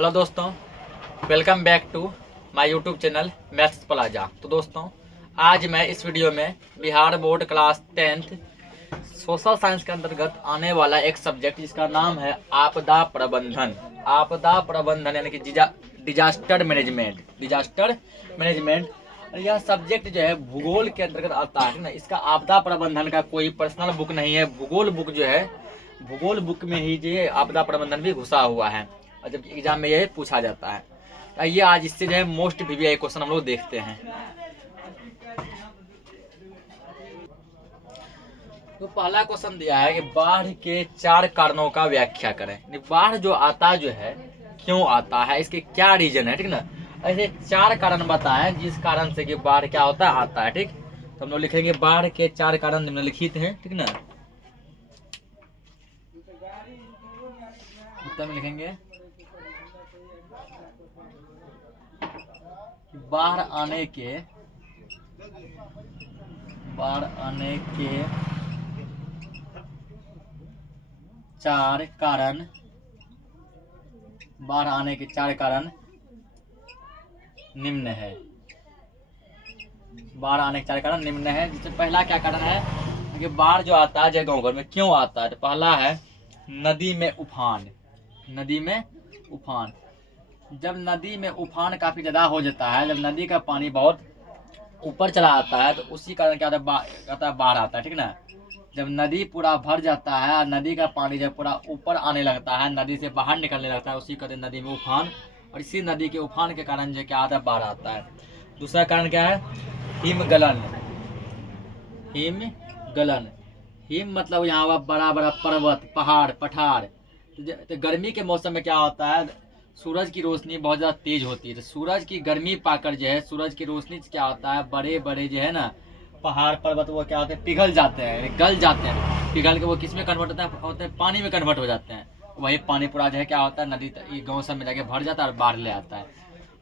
Hello दोस्तों, welcome back to my YouTube channel maths plaza. तो दोस्तों, आज मैं इस वीडियो में Bihar board class 10th social science के अंतर्गत आने वाला एक सब्जेक्ट जिसका नाम है आपदा प्रबंधन। आपदा प्रबंधन यानी कि डिजास्टर मैनेजमेंट। यह सब्जेक्ट जो है भूगोल के अंतर्गत आता है ना। इसका आपदा प्रबंधन का कोई पर्सनल बुक नहीं है। भूगोल बुक जो है, भूगोल बुक में ही जो आपदा प्रबंधन भी घुसा हुआ है और जब एग्जाम में यह पूछा जाता है। आइए आज इससे जो है मोस्ट वीवीआई क्वेश्चन हम लोग देखते हैं। तो पहला क्वेश्चन दिया है कि बाढ़ के 4 कारणों का व्याख्या करें। बाढ़ जो आता जो है क्यों आता है, इसके क्या रीजन है, ठीक ना। ऐसे 4 कारण बताएं जिस कारण से कि बाढ़ क्या होता है, आता है। ठीक, तो हम लोग लिखेंगे बाढ़ के 4 कारण निम्नलिखित हैं, ठीक ना। उत्तर में लिखेंगे बाढ़ आने के 4 कारण, बाढ़ आने के 4 कारण निम्न है। बाढ़ आने के 4 कारण निम्न है। जिससे पहला क्या कारण है कि बाढ़ जो आता है गाँव घर में क्यों आता है। तो पहला है नदी में उफान। नदी में उफान, जब नदी में उफान काफी ज्यादा हो जाता है, जब नदी का पानी बहुत ऊपर चला आता है तो उसी कारण क्या होता है, बाढ़ आता है, ठीक ना। जब नदी पूरा भर जाता है, नदी का पानी जब पूरा ऊपर आने लगता है, नदी से बाहर निकलने लगता है, उसी कहते हैं नदी में उफान। और इसी नदी के उफान के कारण जो क्या आता है, बाढ़ आता है। दूसरा कारण क्या है, हिमगलन। हिम मतलब यहाँ बड़ा बड़ा पर्वत, पहाड़, पठार। तो गर्मी के मौसम में क्या होता है, सूरज की रोशनी बहुत ज़्यादा तेज होती है। तो सूरज की गर्मी पाकर जो है, सूरज की रोशनी से क्या होता है, बड़े बड़े जो है ना पहाड़ पर्वत वो क्या होते हैं, पिघल जाते हैं, गल जाते हैं। पिघल के वो किस में कन्वर्ट होते हैं, पानी में कन्वर्ट हो जाते हैं। वही पानी पूरा जो है क्या होता है, नदी गाँव सब में जाके भर जाता है और बाढ़ ले आता है।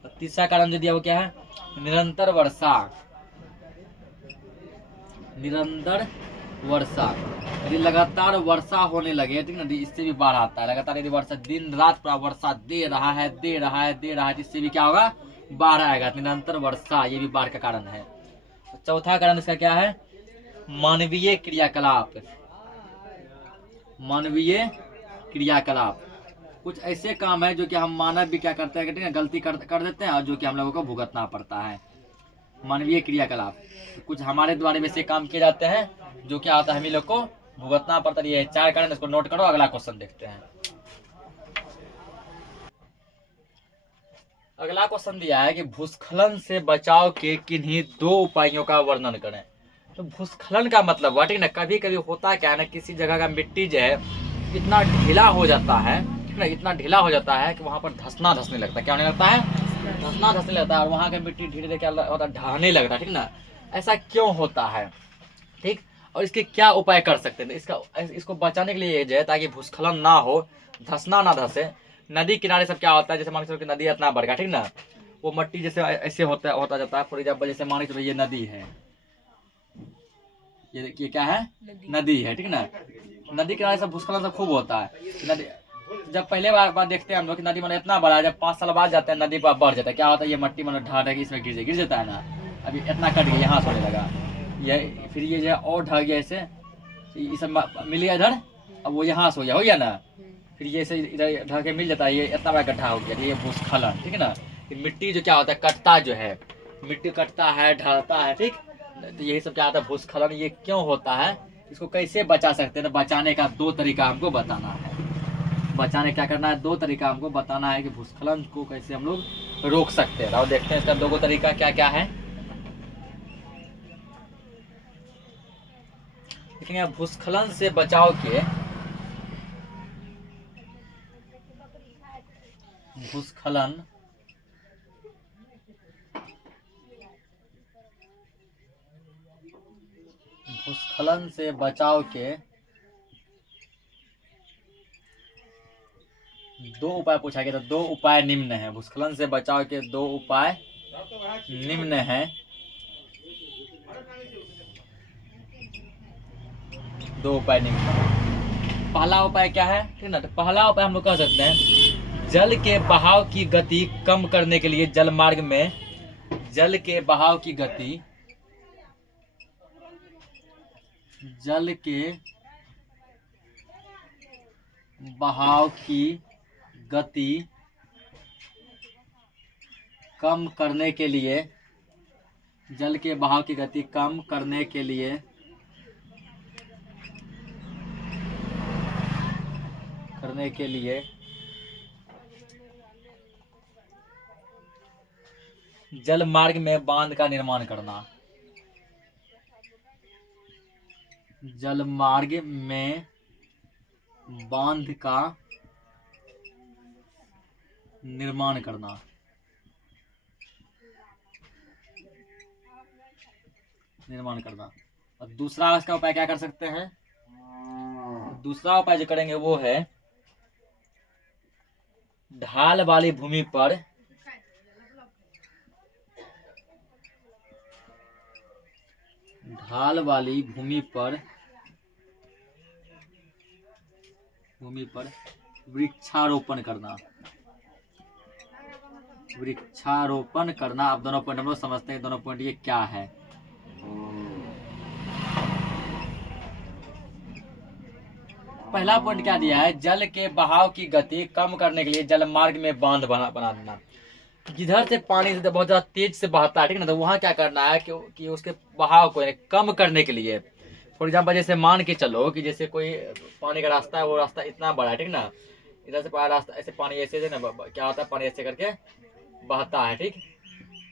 तो तीसरा कारण जो दिया वो क्या है, निरंतर वर्षा। यदि लगातार वर्षा होने लगे, ठीक ना, इससे भी बाढ़ आता है। लगातार यदि वर्षा दिन रात पूरा वर्षा दे रहा है, इससे भी क्या होगा, बाढ़ आएगा। निरंतर वर्षा ये भी बाढ़ का कारण है। चौथा कारण इसका क्या है, मानवीय क्रियाकलाप। कुछ ऐसे काम है जो कि हम मानव भी क्या करते हैं, ठीक है, गलती कर देते हैं और जो कि हम लोगों को भुगतना पड़ता है। मानवीय क्रियाकलाप, कुछ हमारे द्वारा वैसे काम किए जाते हैं जो क्या होता है, हम ही लोग को भुगतना पड़ता है। ये 4 कारण, इसको नोट करो। अगला क्वेश्चन देखते हैं। अगला क्वेश्चन दिया है कि भूस्खलन से बचाव के किन्हीं 2 उपायों का वर्णन करें। तो भूस्खलन का मतलब हुआ, ठीक ना, कभी कभी होता क्या है ना, किसी जगह का मिट्टी जो है इतना ढीला हो जाता है, ठीक ना, इतना ढीला हो जाता है कि वहां पर धंसने लगता है। क्या होने लगता है, धंसने लगता है। और वहां का मिट्टी धीरे धीरे क्या होता है, ढहने लगता है, ठीक ना। ऐसा क्यों होता है, ठीक, और इसके क्या उपाय कर सकते हैं। इसको बचाने के लिए ये जो है, ताकि भूस्खलन ना हो, धंसना ना धंसे। नदी किनारे सब क्या होता है, जैसे मान के चलो कि नदी इतना बड़ गया, ठीक ना, वो मट्टी जैसे ऐसे होता जाता है। फॉर एग्जाम्पल जैसे मान के चलो ये नदी है, ये क्या है, नदी है, ठीक ना। नदी किनारे सब भूस्खलन सब खूब होता है। नदी जब पहले बार देखते हैं हम लोग कि नदी मतलब इतना बड़ा है, जब 5 साल बाद जाते हैं नदी पर बढ़ जाता है। क्या होता है, ये मट्टी मतलब ढह है, इसमें गिर जाता है ना। अभी इतना कट गया, यहाँ से होने लगा, ये फिर ये जो और ढह गया, ऐसे ये सब मिल गया इधर, अब वो यहाँ से हो गया ना, फिर ये से इधर ढह के मिल जाता है, ये इतना बड़ा गड्ढा हो गया, ये भूस्खलन, ठीक है ना। मिट्टी जो क्या होता है, कटता जो है, मिट्टी कटता है, ढहता है, ठीक। तो यही सब क्या होता है, भूस्खलन। ये क्यों होता है, इसको कैसे बचा सकते हैं। तो बचाने का 2 तरीका हमको बताना है। बचाने क्या करना है, 2 तरीका हमको बताना है कि भूस्खलन को कैसे हम लोग रोक सकते हैं। और देखते हैं इसका 2 तरीका क्या क्या है। देखेंगे भूस्खलन से बचाव के, भूस्खलन से बचाव के 2 उपाय पूछा गया था। 2 उपाय निम्न है। भूस्खलन से बचाव के 2 उपाय निम्न है। 2 उपाय निम्न है। पहला उपाय क्या है, ठीक ना। तो पहला उपाय हम लोग कह सकते हैं जल के बहाव की गति कम करने के लिए जल मार्ग में जल के बहाव की गति जल के बहाव की गति कम करने के लिए जल के बहाव की गति कम करने के लिए जल मार्ग में बांध का निर्माण करना। जल मार्ग में बांध का निर्माण करना। और दूसरा इसका उपाय क्या कर सकते हैं? दूसरा उपाय जो करेंगे वो है ढाल वाली भूमि पर वृक्षारोपण करना। अब दोनों पॉइंट हम लोग समझते हैं, दोनों पॉइंट ये क्या है। पहला पॉइंट क्या दिया है? जल के बहाव की गति कम करने के लिए जल मार्ग में बांध बना देना। जिधर से पानी बहुत ज्यादा तेज से बहता है, ठीक ना, तो वहां क्या करना है कि उसके बहाव को कम करने के लिए, फॉर एग्जाम्पल जैसे मान के चलो कि जैसे कोई पानी का रास्ता है, वो रास्ता इतना बड़ा है, ठीक ना, इधर से रास्ता ऐसे पानी ऐसे ना क्या होता है, पानी ऐसे करके बहता है, ठीक,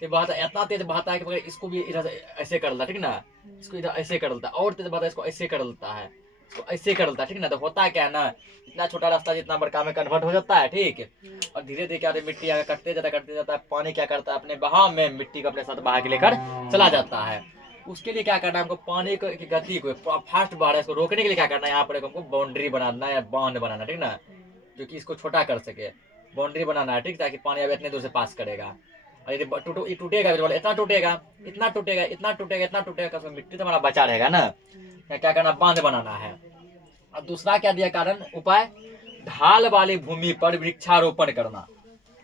तो बहता इतना तेज बहता है कि इसको भी इधर से ऐसे कर लेता है, ठीक ना, इसको इधर ऐसे कर लेता है, और तेज बहता है, इसको ऐसे कर लेता है, इसको ऐसे कर लेता है, ठीक ना। तो होता है क्या है ना, इतना छोटा रास्ता जितना बड़का में कन्वर्ट हो जाता है, ठीक। और धीरे धीरे क्या होता है, मिट्टी आगे कटते जाता है, पानी क्या करता है, अपने बहाव में मिट्टी को अपने साथ बहा के लेकर चला जाता है। उसके लिए क्या करना है हमको, पानी की गति को फास्ट बह रहा है इसको रोकने के लिए क्या करना है, यहाँ पर हमको बाउंड्री बनाना या बांध बनाना, ठीक ना, जो कि इसको छोटा कर सके, बाउंड्री बनाना है, ठीक, ताकि पानी अब इतने दूर से पास करेगा। और यदि टूटेगा इतना टूटेगा, इतना टूटेगा, इतना टूटेगा, इतना टूटेगा, तो मिट्टी तो हमारा बचा रहेगा ना। क्या करना, बांध बनाना है। और दूसरा क्या दिया कारण उपाय, ढाल वाली भूमि पर वृक्षारोपण करना।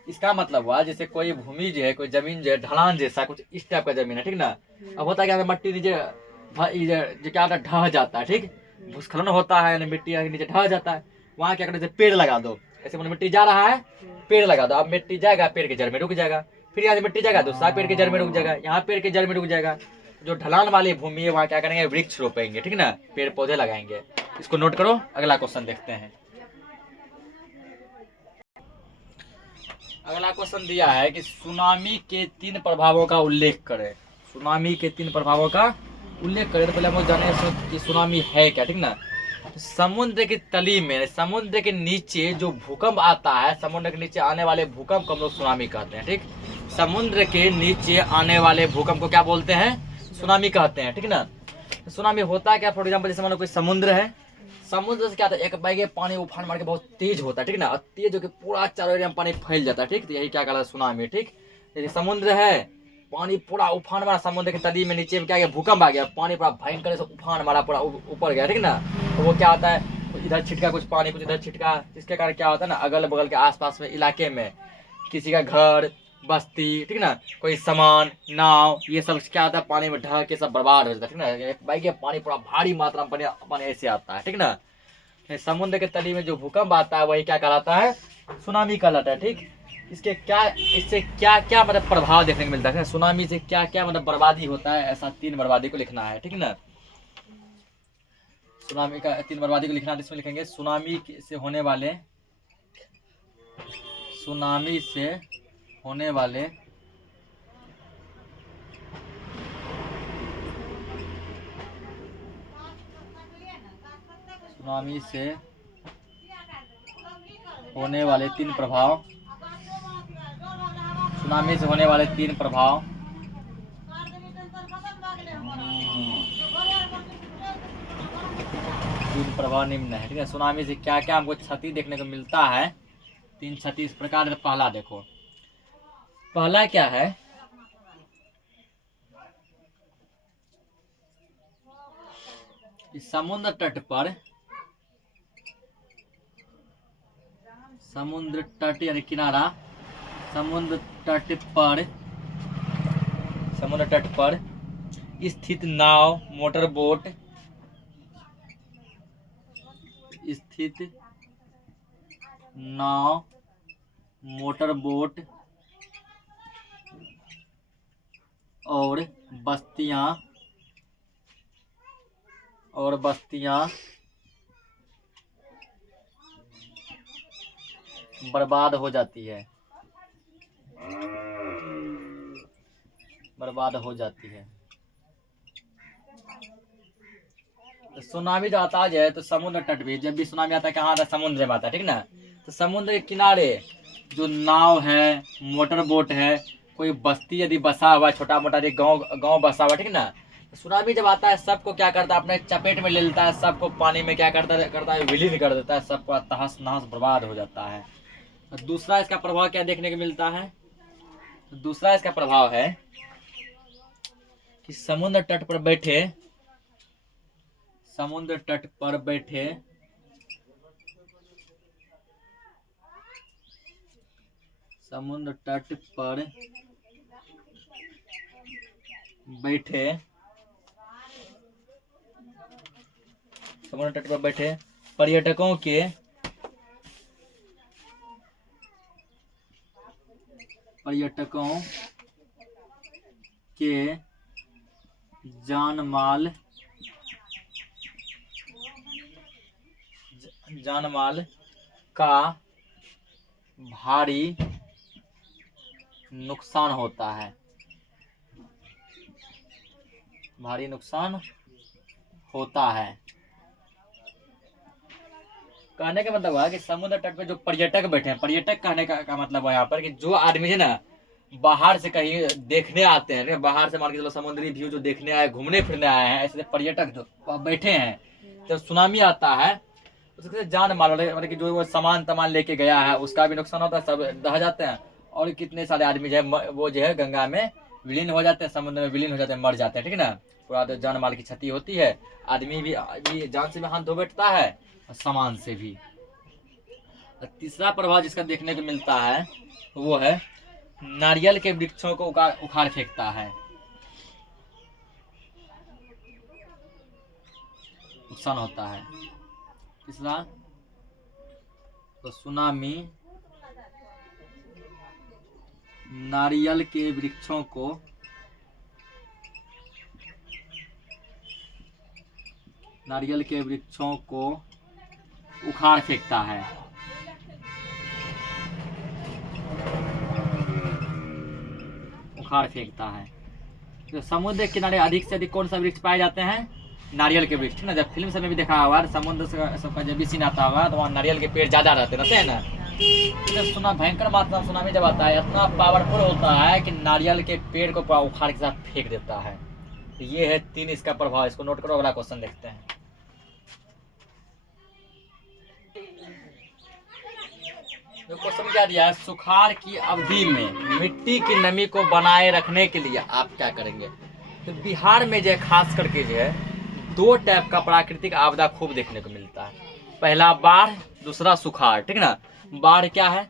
इसका मतलब हुआ जैसे कोई भूमि जो है, कोई जमीन जो है ढलान जैसा कुछ इस टाइप का जमीन है, ठीक ना। अब होता है क्या, मट्टी नीचे जो क्या होता है ढह जाता है, ठीक, भूस्खलन होता है, मिट्टी नीचे ढह जाता है, वहां क्या करते, पेड़ लगा दो। ऐसे मतलब मिट्टी जा रहा है, पेड़ लगा दो, अब मिट्टी जाएगा पेड़ के जड़ में रुक जाएगा, फिर यहाँ मिट्टी जाएगा दूसरा पेड़ के जड़ में रुक जाएगा, यहाँ पेड़ के जड़ में रुक जाएगा। जो ढलान वाली भूमि है वहाँ क्या करेंगे, वृक्ष रोपेंगे, ठीक ना, पेड़ पौधे लगाएंगे। इसको नोट करो, अगला क्वेश्चन देखते हैं। अगला क्वेश्चन दिया है कि सुनामी के 3 प्रभावों का उल्लेख करें। सुनामी के 3 प्रभावों का उल्लेख करें। तो पहले हम जाने कि सुनामी है क्या, ठीक ना। समुद्र की तली में, समुद्र के नीचे जो भूकंप आता है, समुद्र के नीचे आने वाले भूकंप को हम लोग सुनामी कहते हैं, ठीक। समुद्र के नीचे आने वाले भूकंप को क्या बोलते हैं, सुनामी कहते हैं, ठीक ना। सुनामी होता क्या, फॉर एग्जाम्पल जैसे मान लो कोई समुद्र है, समुद्र से क्या होता है, एक बैगे पानी उफान मार के बहुत तेज होता है, ठीक ना, और तेज होकर पूरा चारों एरिया में पानी फैल जाता है, ठीक। तो यही क्या कहता है, सुनामी, ठीक। जैसे समुद्र है, पानी पूरा उफान मारा, समुद्र की तली में नीचे में क्या गया, भूकंप आ गया, पानी पूरा भयंकर से उफान मारा, पूरा ऊपर गया, ठीक ना। तो वो क्या होता है, इधर छिटका कुछ पानी, कुछ इधर छिटका, जिसके कारण क्या होता है ना, अगल बगल के आसपास में इलाके में किसी का घर बस्ती, ठीक ना, कोई सामान, नाव, ये सब क्या होता है, पानी में ढह के सब बर्बाद हो जाता है, ठीक ना। भाई पानी पूरा भारी मात्रा में पानी ऐसे आता है, ठीक ना। समुद्र के तली में जो भूकंप आता है वही क्या कहलाता है, सुनामी कहलाता है, ठीक। इसके क्या, इससे क्या क्या मतलब प्रभाव देखने को मिलता है, सुनामी से क्या क्या मतलब बर्बादी होता है, ऐसा 3 बर्बादी को लिखना है, ठीक ना। सुनामी का 3 बर्बादी को लिखना है, इसमें लिखेंगे सुनामी से होने वाले, सुनामी से होने वाले सुनामी से होने वाले 3 प्रभाव, सुनामी से होने वाले 3 प्रभाव, 3 प्रभाव निम्न है, ठीक है। सुनामी से क्या क्या हमको क्षति देखने को मिलता है, 3 क्षति इस प्रकार। पहला देखो, पहला क्या है, समुद्र तट पर, समुद्र तट यानी किनारा, समुद्र तट पर, समुद्र तट पर स्थित नाव, मोटर बोट, स्थित नाव, मोटर बोट और बस्तियां बर्बाद हो जाती है, बर्बाद हो जाती है। तो सुनामी जो आता है तो समुद्र तट भी, जब भी सुनामी आता है कहाँ आता है? समुद्र में आता है, ठीक ना। तो समुद्र के किनारे जो नाव है, मोटर बोट है, कोई बस्ती यदि बसा हुआ है, छोटा मोटा गांव गांव बसा हुआ है, ठीक ना। तो सुनामी जब आता है सबको क्या करता है? अपने चपेट में ले लेता है, सबको पानी में क्या करता है? विलीन कर देता है, सबको तहस नहस बर्बाद हो जाता है। तो दूसरा इसका प्रभाव क्या देखने को मिलता है? तो दूसरा इसका प्रभाव है कि समुद्र तट पर बैठे, समुद्र तट पर बैठे समुद्र तट पर बैठे समुद्र तट पर बैठे पर्यटकों के जान माल का भारी नुकसान होता है, भारी नुकसान होता है। कहने का मतलब है कि समुद्र तट पे जो पर्यटक बैठे हैं, पर्यटक कहने का मतलब है यहाँ पर कि जो आदमी है ना बाहर से कहीं देखने आते हैं, बाहर से मान के चलो समुद्री व्यू जो देखने आए, घूमने फिरने आए हैं, ऐसे पर्यटक जो बैठे हैं, जब सुनामी आता है उसके जान माल मतलब कि जो वो सामान तमान लेके गया है उसका भी नुकसान होता है, सब दह जाते हैं। और कितने सारे आदमी जो है वो जो है गंगा में विलीन हो जाते हैं, समुद्र में विलीन हो जाते हैं, मर जाते हैं, ठीक है ना। पूरा तो जान माल की क्षति होती है, आदमी भी जान से भी हाथ धो बैठता है और सामान से भी। तीसरा प्रभाव जिसका देखने को मिलता है वो है नारियल के वृक्षों को उखाड़ फेंकता है, नुकसान होता है। तीसरा तो सुनामी नारियल के वृक्षों को उखाड़ फेंकता है, उखाड़ फेंकता है। तो समुद्र के किनारे अधिक से अधिक कौन सा वृक्ष पाए जाते हैं? नारियल के वृक्ष ना। जब फिल्म सब में भी देखा हुआ समुद्र सबका जब भी सीन आता होगा तो वहाँ नारियल के पेड़ ज्यादा रहते हैं ना। जब सुना भयंकर मात्रा सुनामी जब आता है इतना पावरफुल होता है कि नारियल के पेड़ को उखाड़ के साथ फेंक देता है। तो ये है 3 इसका प्रभाव, इसको नोट करो। अगला क्वेश्चन देखते हैं। जो क्वेश्चन क्या दिया है, सुखाड़ की अवधि में मिट्टी की नमी को बनाए रखने के लिए आप क्या करेंगे? तो बिहार में जो है खास करके जो है 2 टाइप का प्राकृतिक आपदा खूब देखने को मिलता है। पहला बाढ़, दूसरा सुखाड़, ठीक ना। बाढ़ क्या है?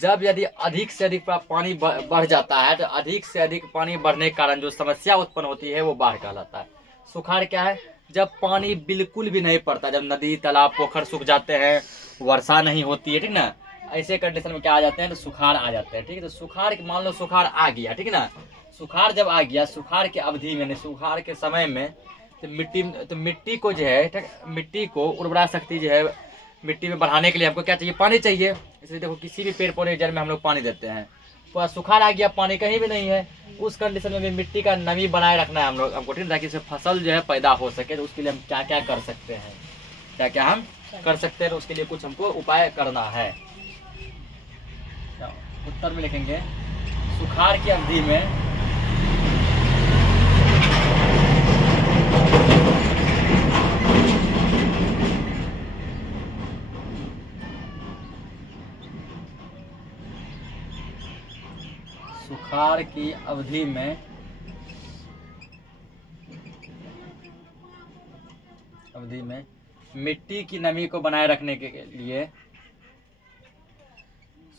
जब यदि अधिक से अधिक पानी बढ़ जाता है तो अधिक से अधिक पानी बढ़ने के कारण जो समस्या उत्पन्न होती है वो बाढ़ कहलाता है। सुखाड़ क्या है? जब पानी बिल्कुल भी नहीं पड़ता, जब नदी तालाब पोखर सूख जाते हैं, वर्षा नहीं होती है, ठीक ना। ऐसे कंडीशन में क्या आ जाते हैं? तो सुखाड़ आ जाते हैं, ठीक है। तो सुखाड़ मान लो सुखाड़ आ गया, ठीक है ना। सुखाड़ जब आ गया, सुखाड़ के अवधि में, सुखाड़ के समय में तो मिट्टी को जो है, मिट्टी को उर्वरा शक्ति जो है मिट्टी में बढ़ाने के लिए हमको क्या चाहिए? पानी चाहिए। इसलिए देखो किसी भी पेड़ पौधे जड़ में हम लोग पानी देते हैं। पूरा सुखाड़ आ गया, पानी कहीं भी नहीं है, उस कंडीशन में भी मिट्टी का नमी बनाए रखना है हमको, ठीक है, ताकि इससे फसल जो है पैदा हो सके। तो उसके लिए हम क्या क्या कर सकते हैं, क्या क्या हम कर सकते हैं? तो उसके लिए कुछ हमको उपाय करना है। उत्तर में लिखेंगे सुखाड़ की अवधि में सुखाड़ की अवधि में मिट्टी की नमी को बनाए रखने के लिए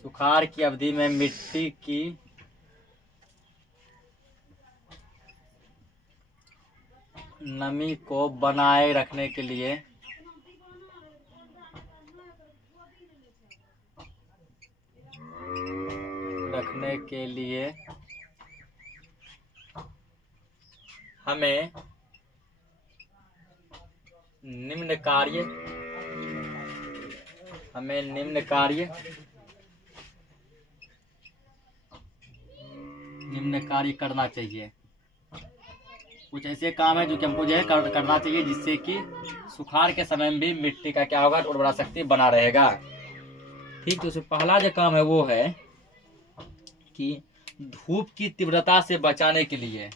सुखाड़ की अवधि में मिट्टी की नमी को बनाए रखने के लिए हमें निम्न कार्य करना चाहिए। कुछ ऐसे काम है जो कि हमको जो है करना चाहिए, जिससे कि सुखाड़ के समय में भी मिट्टी का क्या होगा, उर्वरा शक्ति बना रहेगा। ठीक, तो उसमें पहला जो काम है वो है कि धूप की तीव्रता से बचाने के लिए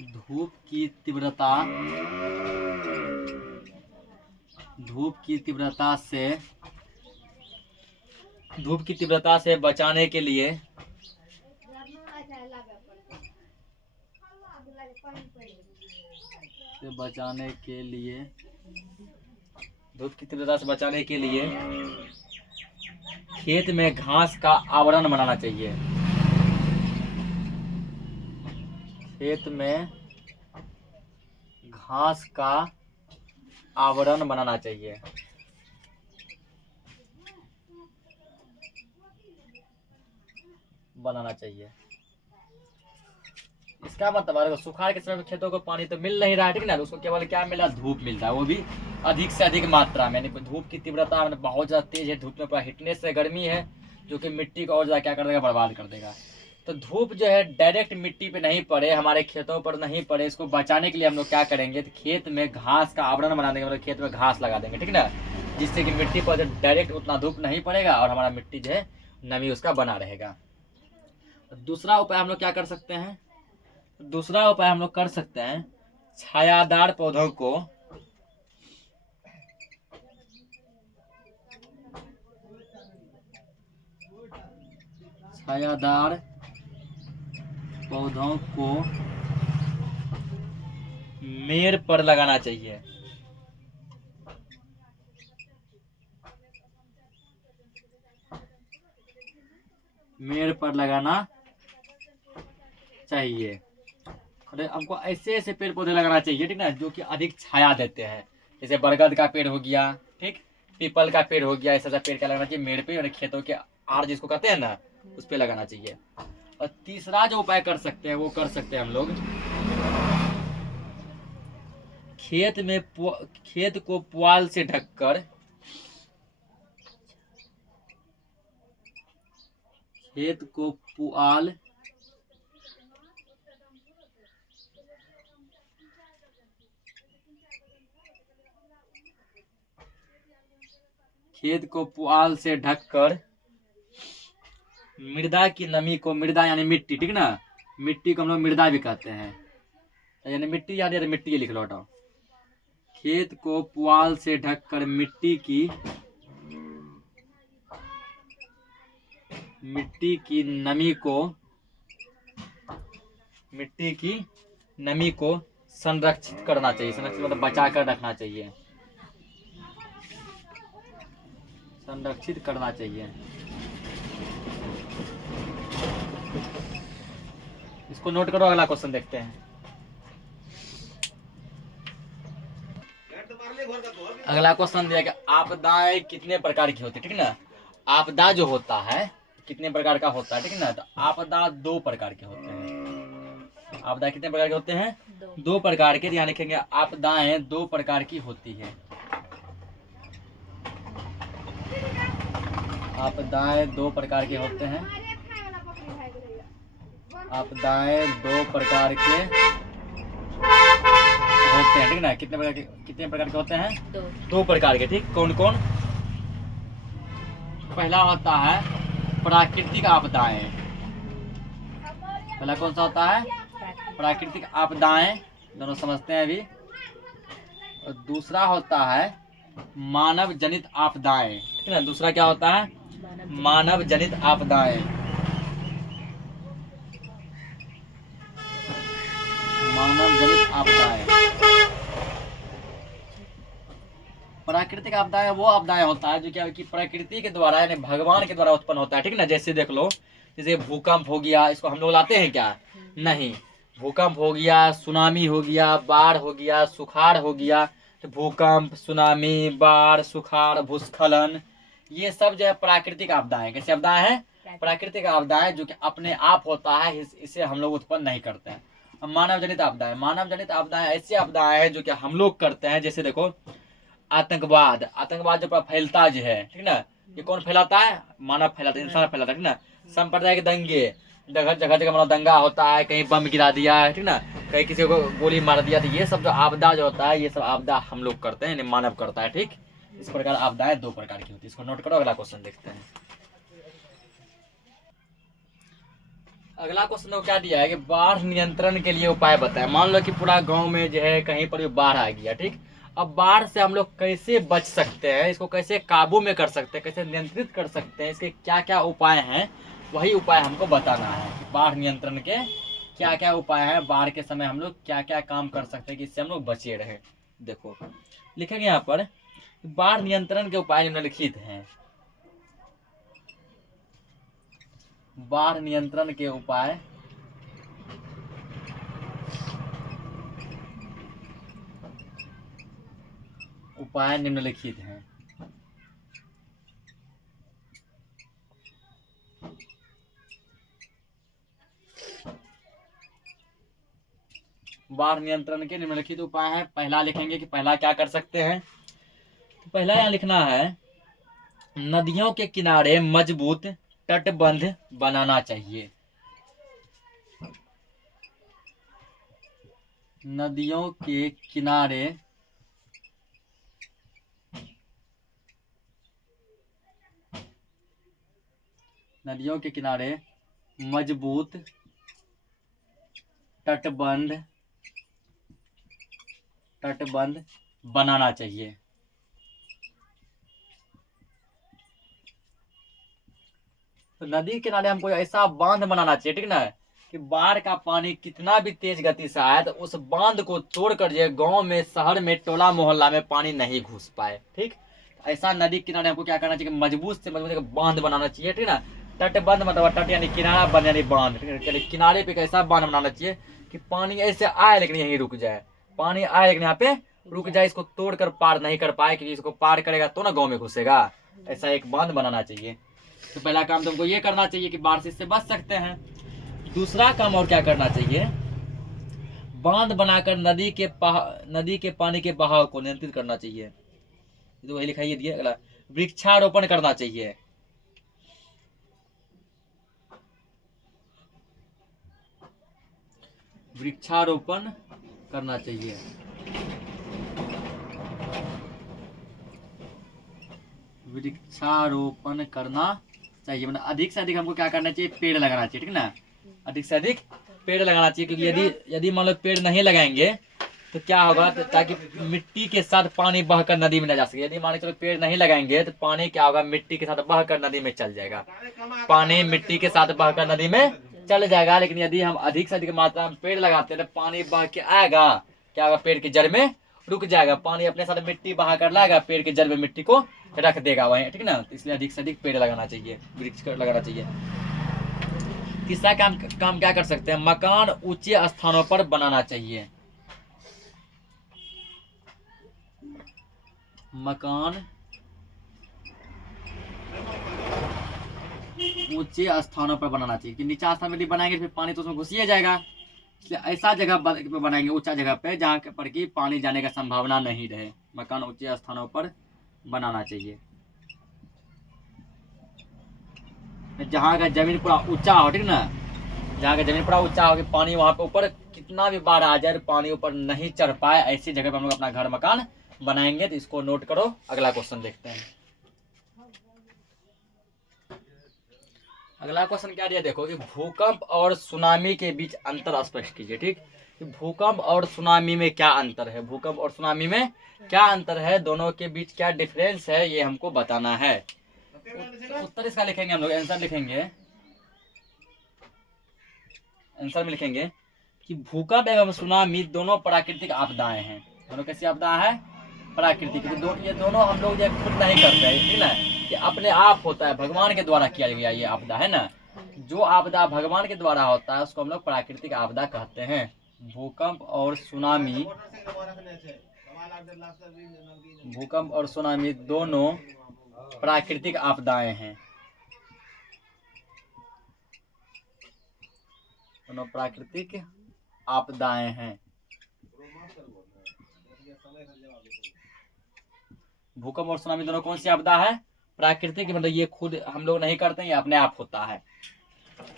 धूप की तीव्रता से बचाने के लिए खेत में घास का आवरण बनाना चाहिए। खेत में घास का आवरण बनाना चाहिए। इसका मतलब है सुखाड़ के समय में खेतों को पानी तो मिल नहीं रहा है, ठीक ना, तो उसको केवल क्या मिला, धूप मिल रहा है, वो भी अधिक से अधिक मात्रा में। यानी धूप की तीव्रता बहुत ज़्यादा तेज है, धूप में हिटनेस से गर्मी है, जो कि मिट्टी को और ज़्यादा क्या कर देगा, बर्बाद कर देगा। तो धूप जो है डायरेक्ट मिट्टी पे नहीं पड़े, हमारे खेतों पर नहीं पड़े, इसको बचाने के लिए हम लोग क्या करेंगे, तो खेत में घास का आवरण बना देंगे, मतलब खेत में घास लगा देंगे, ठीक ना, जिससे कि मिट्टी पर डायरेक्ट उतना धूप नहीं पड़ेगा और हमारा मिट्टी जो है नमी उसका बना रहेगा। दूसरा उपाय हम लोग क्या कर सकते हैं, छायादार पौधों को मेड़ पर लगाना चाहिए। अरे हमको ऐसे ऐसे पेड़ पौधे लगाना चाहिए, ठीक ना, जो कि अधिक छाया देते हैं। जैसे बरगद का पेड़ हो गया, ठीक, पीपल का पेड़ हो गया, ऐसा पेड़ क्या लगाना चाहिए, मेड़ पे, और खेतों के आड़ जिसको कहते हैं ना, उस पे लगाना चाहिए। और तीसरा जो उपाय कर सकते हैं वो कर सकते हैं हम लोग, खेत को पुआल से ढककर मृदा की नमी को, मृदा यानी मिट्टी, ठीक ना, मिट्टी को हम लोग मृदा भी कहते हैं, यानी मिट्टी याद है तो मिट्टी लिख लो, हटाओ। खेत को पुआल से ढककर मिट्टी की नमी को संरक्षित करना चाहिए। संरक्षित मतलब बचा कर रखना चाहिए, संरक्षित करना चाहिए। इसको नोट करो, अगला क्वेश्चन देखते हैं। अगला क्वेश्चन दिया कि आपदाएं कितने प्रकार की होती है, ठीक ना। आपदा जो होता है कितने प्रकार का होता है, ठीक ना, तो आपदा 2 प्रकार के होते हैं। आपदा कितने प्रकार के होते हैं, 2 प्रकार के, ध्यान रखेंगे, आपदाएं 2 प्रकार की होती है। आपदाएं 2 प्रकार के होते हैं। ठीक ना, कितने प्रकार के होते हैं, 2 प्रकार के, ठीक। कौन कौन, पहला होता है प्राकृतिक आपदाएं। पहला कौन सा होता है, प्राकृतिक आपदाएं, दोनों समझते हैं अभी। और दूसरा होता है मानव जनित आपदाएं, ठीक है। दूसरा क्या होता है, मानव जनित आपदाएं। प्राकृतिक आपदाएं वो आपदाएं होता है जो क्या कि प्रकृति के द्वारा यानी भगवान के द्वारा उत्पन्न होता है, ठीक ना। जैसे देख लो, जैसे भूकंप हो गया, इसको हम लोग लाते हैं क्या? नहीं। भूकंप हो गया, सुनामी हो गया, बाढ़ हो गया, सुखाड़ हो गया। तो भूकंप, सुनामी, बाढ़, सुखाड़, भूस्खलन, ये सब जो है प्राकृतिक आपदाएं। कैसे आपदाएं हैं? प्राकृतिक आपदाएं जो कि अपने आप होता है, इसे हम लोग उत्पन्न नहीं करते हैं। अब मानव जनित आपदाएं, मानव जनित आपदाएं ऐसी आपदाएं हैं जो कि हम लोग करते हैं। जैसे देखो, आतंकवाद, आतंकवाद जो फैलता जो है, ठीक ना, ये कौन फैलाता है? मानव फैलाता है, इंसान फैलाता है, ठीक ना। सांप्रदायिक दंगे, जगह जगह जगह मतलब दंगा होता है, कहीं बम गिरा दिया है, ठीक ना, कहीं किसी को गोली मार दिया। तो ये सब जो आपदा जो होता है, ये सब आपदा हम लोग करते हैं, यानी मानव करता है, ठीक। इस प्रकार आपदाएं दो प्रकार की होती है, इसको नोट करो। अगला क्वेश्चन देखते हैं। अगला क्वेश्चन को क्या दिया है कि बाढ़ नियंत्रण के लिए उपाय बताएं। मान लो कि पूरा गांव में जो है कहीं पर भी बाढ़ आ गया, ठीक। अब बाढ़ से हम लोग कैसे बच सकते हैं, इसको कैसे काबू में कर सकते हैं, कैसे नियंत्रित कर सकते हैं, इसके क्या क्या उपाय हैं, वही उपाय हमको बताना है कि बाढ़ नियंत्रण के क्या क्या उपाय हैं, बाढ़ के समय हम लोग क्या क्या काम कर सकते हैं कि इससे हम लोग बचे रहे। देखो लिखेंगे यहाँ पर, बाढ़ नियंत्रण के उपाय निम्नलिखित हैं। बाढ़ नियंत्रण के उपाय निम्नलिखित हैं। बाढ़ नियंत्रण के निम्नलिखित उपाय हैं। पहला लिखेंगे कि पहला क्या कर सकते हैं। तो पहला यहाँ लिखना है, नदियों के किनारे मजबूत तटबंध बनाना चाहिए। नदियों के किनारे मजबूत तटबंध बनाना चाहिए। तो नदी के किनारे हमको ऐसा बांध बनाना चाहिए, ठीक ना, कि बाढ़ का पानी कितना भी तेज गति से आए तो उस बांध को तोड़कर जो गांव में, शहर में, टोला मोहल्ला में पानी नहीं घुस पाए, ठीक। ऐसा नदी किनारे हमको क्या करना चाहिए, मजबूत से मजबूत एक बांध बनाना चाहिए, ठीक ना। तटबंध मतलब तट यानी किनारा, बंद यानी बांध, किनारे पे ऐसा बांध बनाना चाहिए कि पानी ऐसे आए लेकिन यहीं रुक जाए, पानी आए लेकिन यहाँ पे रुक जाए, इसको तोड़कर पार नहीं कर पाए, क्योंकि इसको पार करेगा तो ना गाँव में घुसेगा। ऐसा एक बांध बनाना चाहिए। तो पहला काम तुमको ये करना चाहिए कि बाढ़ से इससे बच सकते हैं। दूसरा काम और क्या करना चाहिए, बांध बनाकर नदी के पानी के बहाव को नियंत्रित करना चाहिए। तो वही लिखाइए दिए। अगला, वृक्षारोपण करना चाहिए। वृक्षारोपण करना चाहिए। वृक्षारोपण करना चाहिए, मतलब अधिक से अधिक हमको क्या करना चाहिए, पेड़ लगाना चाहिए, ठीक ना। अधिक से अधिक पेड़ लगाना चाहिए, क्योंकि यदि मान लो पेड़ नहीं लगाएंगे तो क्या होगा, तो ताकि मिट्टी के साथ पानी बहकर नदी में न जा सके। यदि मान चलो पेड़ नहीं लगाएंगे तो पानी क्या होगा, मिट्टी के साथ बहकर नदी में चल जाएगा, पानी मिट्टी के साथ बहकर नदी में चल जाएगा। लेकिन यदि हम अधिक से अधिक मात्रा में पेड़ लगाते हैं तो पानी बह के आएगा, क्या होगा, पेड़ की जड़ में रुक जाएगा, पानी अपने साथ मिट्टी बहा कर लाएगा, पेड़ की जड़ में मिट्टी को रख देगा वहीं, ठीक ना। तो इसलिए अधिक से अधिक पेड़ लगाना चाहिए, वृक्ष लगाना चाहिए। तीसरा काम क्या कर सकते हैं, मकान ऊंचे स्थानों पर बनाना चाहिए। मकान ऊंचे स्थानों पर बनाना चाहिए, कि नीचा स्थान में बनाएंगे फिर पानी तो उसमें घुस ही जाएगा। इसलिए ऐसा जगह पे बनाएंगे, ऊंचा जगह पे, जहाँ पर कि पानी जाने का संभावना नहीं रहे। मकान ऊंचे स्थानों पर बनाना चाहिए, जहाँ का जमीन पूरा ऊंचा हो, ठीक ना, जहाँ का जमीन पूरा ऊंचा हो कि पानी वहां पे ऊपर कितना भी बाढ़ आ जाए पानी ऊपर नहीं चढ़ पाए, ऐसी जगह पे हम लोग अपना घर मकान बनाएंगे। तो इसको नोट करो। अगला क्वेश्चन देखते हैं। अगला क्वेश्चन क्या दिया, देखो कि भूकंप और सुनामी के बीच अंतर स्पष्ट कीजिए, ठीक। भूकंप और सुनामी में क्या अंतर है, भूकंप और सुनामी में क्या अंतर है, दोनों के बीच क्या डिफरेंस है, ये हमको बताना है। उत्तर इसका लिखेंगे हम लोग, आंसर लिखेंगे, आंसर में लिखेंगे कि भूकंप एवं सुनामी दोनों प्राकृतिक आपदाएं हैं। दोनों कैसी आपदा है, प्राकृतिक, ये दोनों हम लोग जो खुद नहीं करते हैं, ठीक ना, कि अपने आप होता है, भगवान के द्वारा किया गया ये आपदा है ना। जो आपदा भगवान के द्वारा होता है उसको हम लोग प्राकृतिक आपदा कहते हैं। भूकंप और सुनामी, भूकंप और सुनामी दोनों प्राकृतिक आपदाएं हैं, दोनों प्राकृतिक आपदाएं हैं। भूकंप और सुनामी दोनों कौन सी आपदा है? प्राकृतिक, मतलब ये खुद हम लोग नहीं करते हैं, ये अपने आप होता है।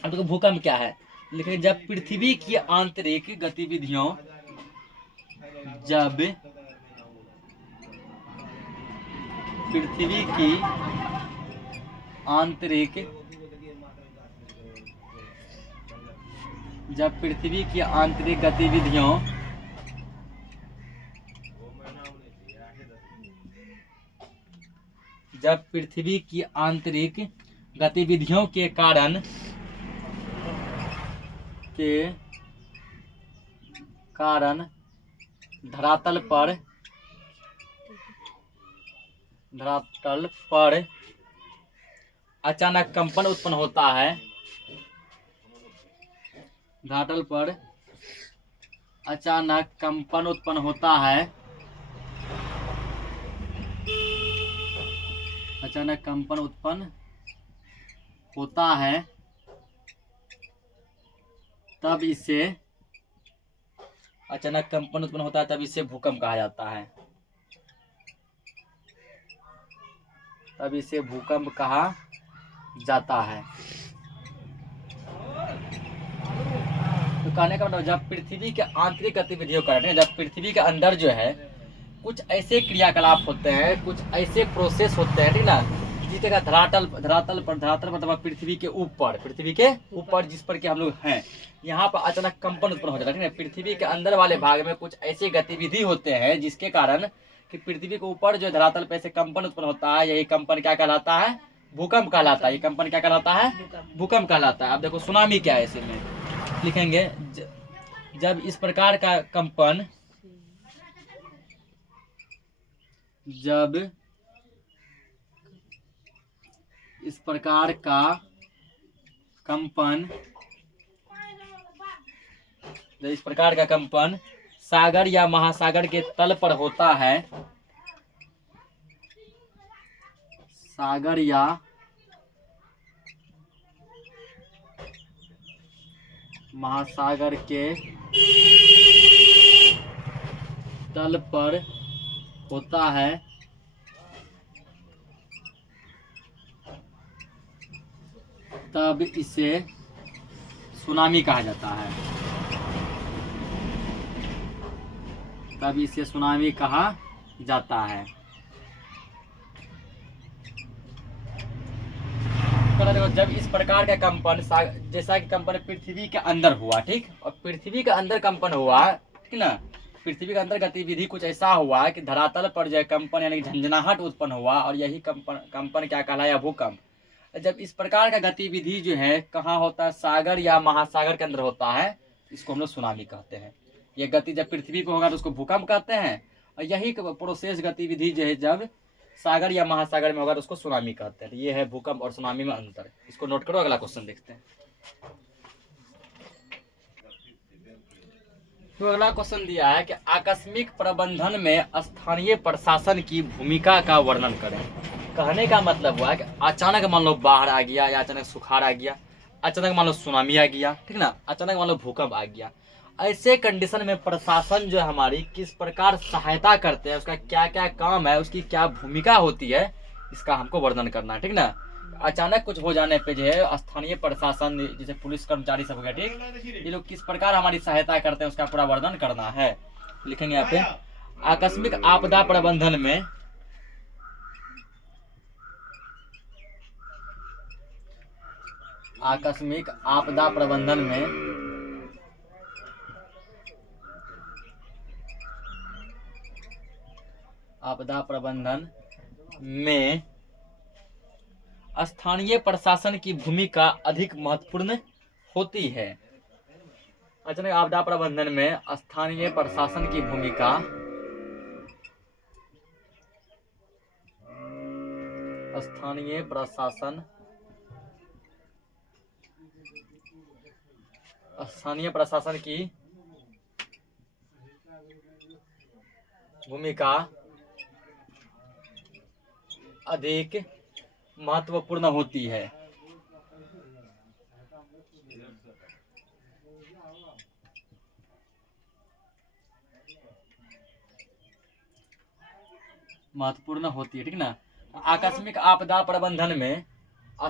अब देखो भूकंप क्या है, लिखे जब पृथ्वी की आंतरिक गतिविधियों, जब पृथ्वी की आंतरिक, जब पृथ्वी की आंतरिक गतिविधियों, जब पृथ्वी की आंतरिक गतिविधियों के कारण धरातल पर अचानक कंपन उत्पन्न होता है, धरातल पर अचानक कंपन उत्पन्न होता है, अचानक कंपन उत्पन्न होता है, तब इसे, अचानक कंपन उत्पन्न होता है तब इसे भूकंप कहा जाता है, तब इसे भूकंप कहा जाता है। तो कहने का मतलब जब पृथ्वी के आंतरिक गतिविधियों का, जब पृथ्वी के अंदर जो है कुछ ऐसे क्रियाकलाप होते हैं, कुछ ऐसे प्रोसेस होते हैं, ठीक ना, जिस जगह धरातल पर मतलब पृथ्वी के ऊपर जिस पर के हम लोग हैं, यहाँ पर अचानक कंपन उत्पन्न हो जाता है, ठीक है। पृथ्वी के अंदर वाले भाग में कुछ ऐसे गतिविधि होते हैं जिसके कारण कि पृथ्वी के ऊपर जो धरातल पे से कंपन उत्पन्न होता है, यही कंपन क्या कहलाता है? भूकंप कहलाता है। ये कंपन क्या कहलाता है? भूकंप कहलाता है। अब देखो सुनामी क्या है, इसी में लिखेंगे जब इस प्रकार का कंपन, जब इस प्रकार का कंपन, जब इस प्रकार का कंपन सागर या महासागर के तल पर होता है, सागर या महासागर के तल पर होता है, तब इसे सुनामी कहा जाता है, तब इसे सुनामी कहा जाता है। जब इस प्रकार का कंपन, जैसा कि कंपन पृथ्वी के अंदर हुआ, ठीक, और पृथ्वी के अंदर कंपन हुआ, ठीक ना, पृथ्वी के अंदर गतिविधि कुछ ऐसा हुआ कि धरातल पर जो कंपन यानी झंझनाहट उत्पन्न हुआ, और यही कंपन क्या कहलाया? भूकंप। जब इस प्रकार का गतिविधि जो है कहाँ होता है? सागर या महासागर के अंदर होता है, इसको हम लोग सुनामी कहते हैं। ये गति जब पृथ्वी पे होगा तो उसको भूकंप कहते हैं, और यही प्रोसेस गतिविधि जो है जब सागर या महासागर में होगा तो उसको सुनामी कहते हैं। ये है भूकंप और सुनामी में अंतर। इसको नोट करो, अगला क्वेश्चन देखते हैं। तो अगला क्वेश्चन दिया है कि आकस्मिक प्रबंधन में स्थानीय प्रशासन की भूमिका का वर्णन करें। कहने का मतलब हुआ कि अचानक मान लो बाढ़ आ गया, या अचानक सुखाड़ आ गया, अचानक मान लो सुनामी आ गया, ठीक ना, अचानक मान लो भूकंप आ गया, ऐसे कंडीशन में प्रशासन जो हमारी किस प्रकार सहायता करते हैं, उसका क्या क्या काम है, उसकी क्या भूमिका होती है, इसका हमको वर्णन करना है, ठीक ना। अचानक कुछ हो जाने पे जो है स्थानीय प्रशासन, जैसे पुलिस कर्मचारी सब हो गया, ठीक, ये लोग किस प्रकार हमारी सहायता करते हैं उसका पूरा वर्णन करना है। लिखेंगे यहाँ पे आकस्मिक आपदा प्रबंधन में, आकस्मिक आपदा प्रबंधन में स्थानीय प्रशासन की भूमिका अधिक महत्वपूर्ण होती है। अचानक आपदा प्रबंधन में स्थानीय प्रशासन की भूमिका स्थानीय प्रशासन की भूमिका अधिक महत्वपूर्ण होती है। महत्वपूर्ण होती है, ठीक ना। आकस्मिक आपदा प्रबंधन में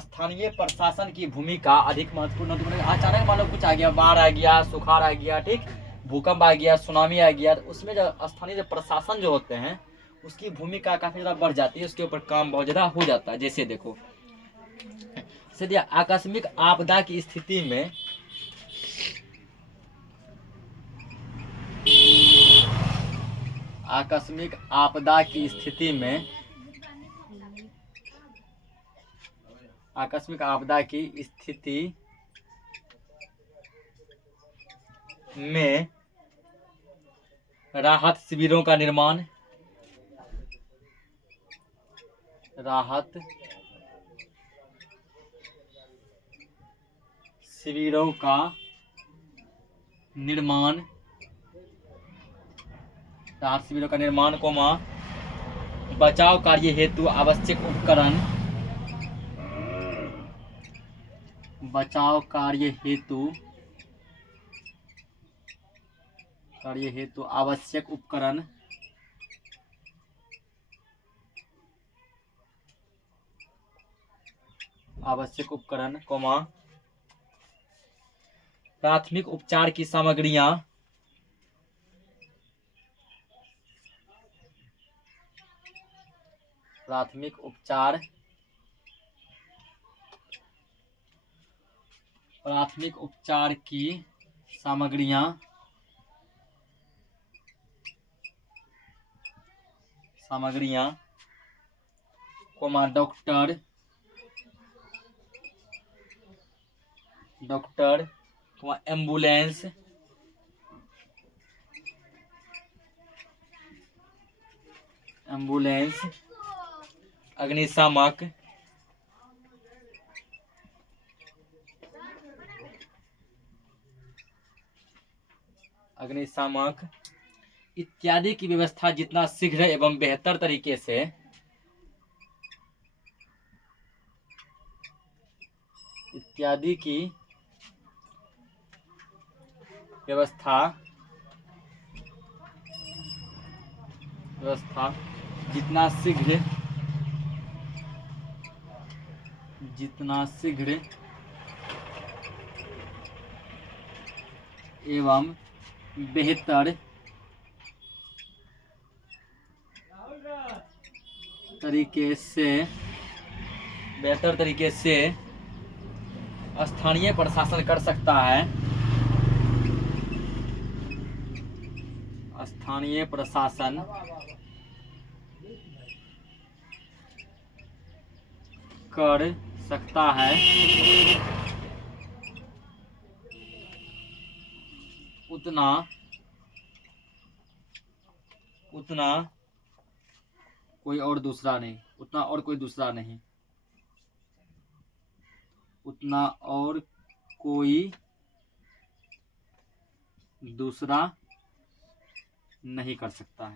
स्थानीय प्रशासन की भूमिका अधिक महत्वपूर्ण होती है। अचानक मान लो कुछ आ गया, बाढ़ आ गया, सुखाड़ आ गया, ठीक, भूकंप आ गया, सुनामी आ गया, तो उसमें जो स्थानीय जो प्रशासन जो होते हैं उसकी भूमिका काफी ज्यादा बढ़ जाती है, उसके ऊपर काम बहुत ज्यादा हो जाता है। जैसे देखो, सीधे आकस्मिक आपदा की स्थिति में आकस्मिक आपदा की स्थिति में आकस्मिक आपदा की स्थिति में राहत शिविरों का निर्माण राहत शिविरों का निर्माण राहत शिविरों का निर्माण कोमा बचाव कार्य हेतु आवश्यक उपकरण बचाव कार्य हेतु आवश्यक उपकरण कोमा प्राथमिक उपचार की सामग्रियां प्राथमिक उपचार की सामग्रियां कोमा डॉक्टर कोमा एम्बुलेंस अग्निशामक इत्यादि की व्यवस्था जितना शीघ्र एवं बेहतर तरीके से इत्यादि की व्यवस्था जितना शीघ्र एवं बेहतर तरीके से स्थानीय प्रशासन कर सकता है। स्थानीय प्रशासन कर सकता है उतना कोई और दूसरा नहीं उतना और कोई दूसरा नहीं उतना और कोई दूसरा नहीं कर सकता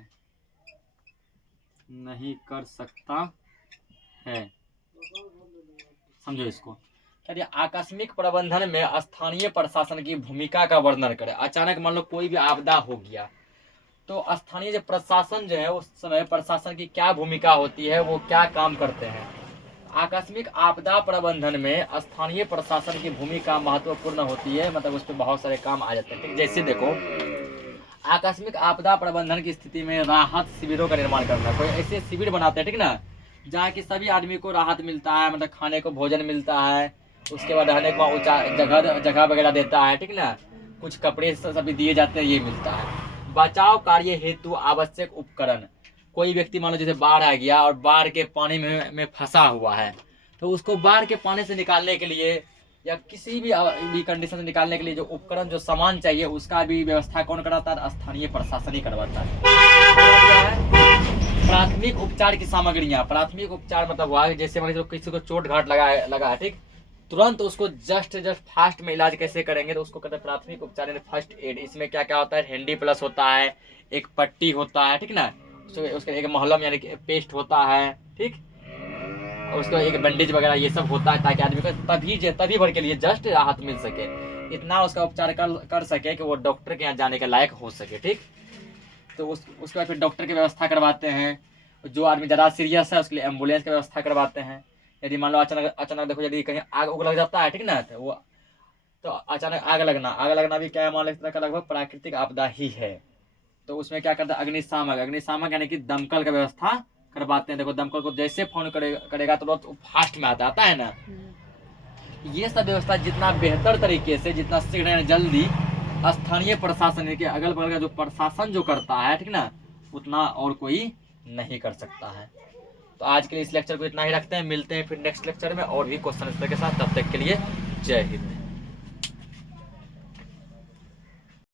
है समझो इसको। चलिए, आकस्मिक प्रबंधन में स्थानीय प्रशासन की भूमिका का वर्णन करें। अचानक मान लो कोई भी आपदा हो गया तो स्थानीय जो प्रशासन जो है उस समय प्रशासन की क्या भूमिका होती है, वो क्या काम करते हैं। आकस्मिक आपदा प्रबंधन में स्थानीय प्रशासन की भूमिका महत्वपूर्ण होती है, मतलब उस पर बहुत सारे काम आ जाते हैं। जैसे देखो, आकस्मिक आपदा प्रबंधन की स्थिति में राहत शिविरों का निर्माण करना। कोई ऐसे शिविर बनाते हैं, ठीक ना, जहाँ की सभी आदमी को राहत मिलता है, मतलब खाने को भोजन मिलता है, उसके बाद रहने को ऊंचा जगह वगैरह देता है, ठीक ना, कुछ कपड़े सभी दिए जाते हैं, ये मिलता है। बचाव कार्य हेतु आवश्यक उपकरण। कोई व्यक्ति मान लो जैसे बाढ़ आ गया और बाढ़ के पानी में फंसा हुआ है, तो उसको बाढ़ के पानी से निकालने के लिए या किसी भी कंडीशन से निकालने के लिए जो उपकरण जो सामान चाहिए उसका भी व्यवस्था कौन कराता है? स्थानीय प्रशासन ही करवाता है। प्राथमिक उपचार की सामग्रियां। प्राथमिक उपचार मतलब हुआ है जैसे मान लो किसी को चोट घाट लगा है, ठीक, तुरंत उसको जस्ट फास्ट में इलाज कैसे करेंगे, तो उसको कहते हैं प्राथमिक उपचार यानी फर्स्ट एड। इसमें क्या क्या होता है, हैंडी प्लस होता है, एक पट्टी होता है, ठीक ना, उसके एक महलम यानी कि पेस्ट होता है, ठीक, और उसके बाद एक बैंडेज वगैरह ये सब होता है, ताकि आदमी को तभी भर के लिए जस्ट राहत मिल सके, इतना उसका उपचार कर सके कि वो डॉक्टर के यहाँ जाने के लायक हो सके, ठीक। तो उसके बाद फिर डॉक्टर की व्यवस्था करवाते हैं। जो आदमी ज़्यादा सीरियस है उसके लिए एम्बुलेंस की व्यवस्था करवाते हैं। यदि मान लो अचानक देखो यदि कहीं आग उग लग जाता है, ठीक ना, तो अचानक आग लगना भी क्या है, मान लो इस तरह का लगभग प्राकृतिक आपदा ही है। तो उसमें क्या करता है, अग्निशामक यानी कि दमकल का व्यवस्था करवाते हैं। देखो दमकल को जैसे फोन करेगा तो फास्ट में आता है ना। ये सब व्यवस्था जितना बेहतर तरीके से, जितना शीघ्र जल्दी स्थानीय प्रशासन के अगल बगल का जो प्रशासन जो करता है, ठीक ना, उतना और कोई नहीं कर सकता है। तो आज के लिए इस लेक्चर को इतना ही रखते हैं, मिलते हैं फिर नेक्स्ट लेक्चर में और भी क्वेश्चन के साथ। तब तक के लिए जय हिंद।